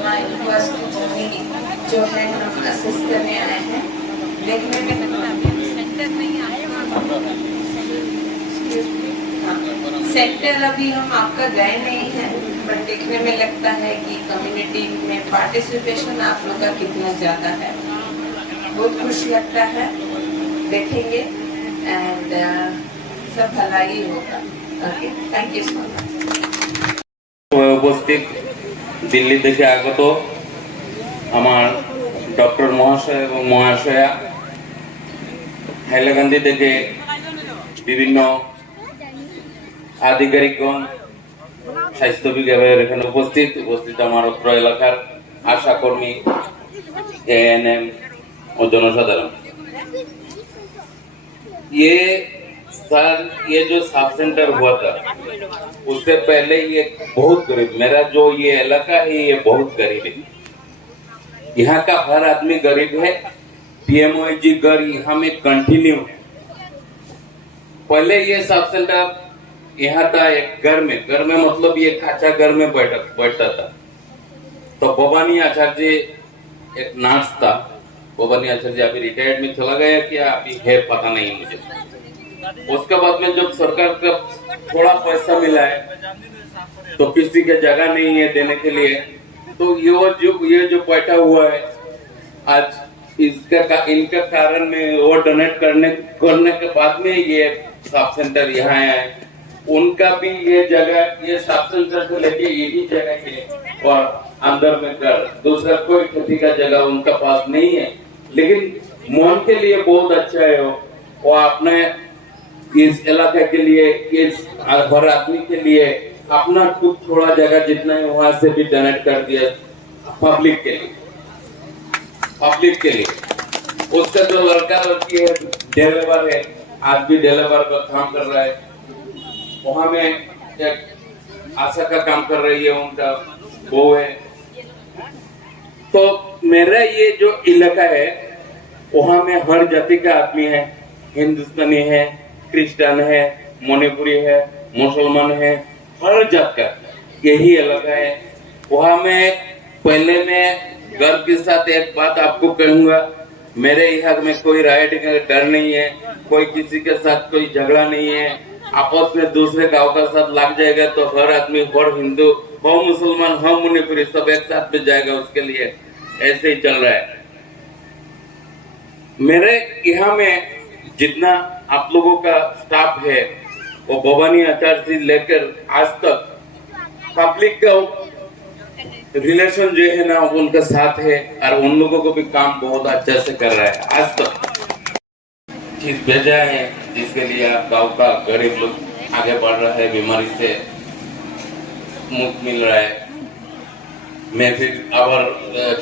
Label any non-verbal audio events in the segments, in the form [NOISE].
University journey जो है हम असिस्ट करने आए हैं। देखने में सेंटर हाँ, अभी हम आपका गए नहीं है बट देखने में लगता है कि कम्युनिटी में पार्टिसिपेशन आप लोग का कितना ज़्यादा है। बहुत खुश लगता है देखेंगे एंड uh, सब भलाई होगा। Okay thank you so much उपस्थित দিল্লি থেকে আগত আমার ডক্টর মহাশয় এবং মহাশয়া হাইলাকান্দি থেকে বিভিন্ন আধিকারিকগণ স্বাস্থ্য বিভাগের এখানে উপস্থিত উপস্থিত আমার অত্র এলাকার আশাকর্মী এএনএম ও জনসাধারণ। सर, ये जो सब सेंटर हुआ था, उससे पहले ये बहुत गरीब, मेरा जो ये इलाका है, ये बहुत गरीब है। यहाँ का हर आदमी गरीब है पीएमओजी घर यहाँ में कंटिन्यू है। पहले ये सब सेंटर, यहाँ था एक घर में घर में मतलब ये खाचा घर में बैठा, बैठता था। तो भवानी आचार्य एक नर्स था, भवानी आचार्य अभी रिटायर्ड में चला गया क्या अभी है, पता नहीं मुझे। उसके बाद में जब सरकार का थोड़ा पैसा मिला है तो किसी के जगह नहीं है देने के लिए। तो ये जो ये जो बैठा हुआ है आज इसका का, इनका कारण में वो डोनेट करने करने के बाद में ये सब सेंटर यहाँ आया है उनका भी ये जगह ये सब सेंटर से लेके यही जगह है और अंदर में घर। दूसरा कोई खेती का जगह उनका पास नहीं है। लेकिन मन के लिए बहुत अच्छा है वो। वो अपने इस इलाके के लिए, इस हर आदमी के लिए अपना कुछ थोड़ा जगह जितना है वहाँ से भी डोनेट कर दिया पब्लिक के लिए। पब्लिक के लिए। उसका जो लड़का लड़की है डिलीवर है आज भी डिलीवर का काम कर रहा है। वहाँ में एक आशा का काम कर रही है, उनका वो है। तो मेरा ये जो इलाका है, वहाँ में हर जाति का आदमी है, हिंदुस्तानी है क्रिश्चियन है, मणिपुरी है, मुसलमान है, हर जात का। यही इलाका है। वहाँ में पहले में गर्व के साथ एक बात आपको कहूँगा। मेरे यहाँ में कोई राइटिंग का डर नहीं है, कोई किसी के साथ कोई झगड़ा नहीं है। आपस में दूसरे गाँव का साथ लग जाएगा तो हर आदमी, हर हिंदू हो मुसलमान हो मणिपुरी सब एक साथ में जाएगा उसके लिए। ऐसे ही चल रहा है। मेरे यहाँ में जितना आप लोगों का स्टाफ है, वो भवानी आचार्य से लेकर आज तक पब्लिक का रिलेशन जो है ना उनका साथ है और उन लोगों को भी काम बहुत अच्छे से कर रहा है। आज तक चीज़ भेजा है, जिसके लिए गाँव का गरीब लोग आगे बढ़ रहा है, बीमारी से मुक्त मिल रहा है। मैं फिर अब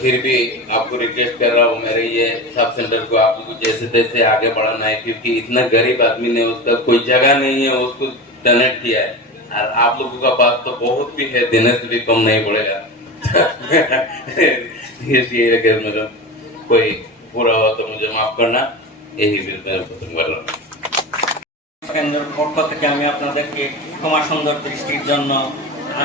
फिर भी आपको रिक्वेस्ट कर रहा हूँ मेरे ये सब सेंटर को आप लोग जैसे तैसे आगे बढ़ाना है क्योंकि इतना गरीब आदमी ने उसका कोई जगह नहीं है उसको डोनेट किया है और आप लोगों का पास तो बहुत भी है देने से भी कम नहीं पड़ेगा [LAUGHS] इसलिए अगर मेरा कोई पूरा हुआ तो मुझे माफ करना यही भी मैं खत्म कर रहा हूँ কেন্দ্রের পক্ষ থেকে আমি আপনাদেরকে ক্ষমা সুন্দর দৃষ্টির জন্য আহ,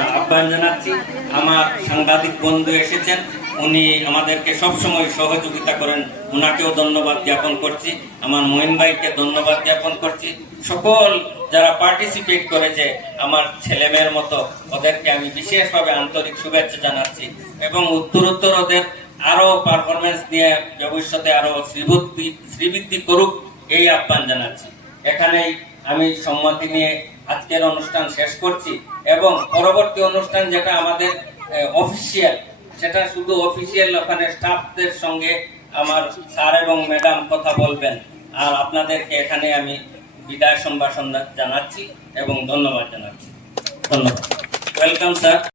আহ্বান জানাচ্ছি। আমার সাংবাদিক বন্ধু এসেছেন। উনি আমাদেরকে সবসময় সহযোগিতা করেন। ওনাকেও ধন্যবাদ জ্ঞাপন করছি। আমার মহিন ভাইকে ধন্যবাদ জ্ঞাপন করছি। সকল যারা পার্টিসিপেট করেছে, আমার ছেলেমেয়ের মতো, ওদেরকে আমি বিশেষভাবে আন্তরিক শুভেচ্ছা জানাচ্ছি। এবং উত্তরোত্তর ওদের আরও পারফরমেন্স নিয়ে ভবিষ্যতে আরও শ্রীবৃদ্ধি শ্রীবৃদ্ধি করুক, এই আহ্বান জানাচ্ছি। এখানেই আমি সম্মতি নিয়ে আজকের অনুষ্ঠান শেষ করছি এবং পরবর্তী অনুষ্ঠান যেটা আমাদের অফিসিয়াল সেটা শুধু অফিসিয়াল ওখানে স্টাফদের সঙ্গে আমার স্যার এবং ম্যাডাম কথা বলবেন। আর আপনাদেরকে এখানে আমি বিদায়, সম্ভাষণ জানাচ্ছি এবং ধন্যবাদ জানাচ্ছি। ধন্যবাদ। Welcome sir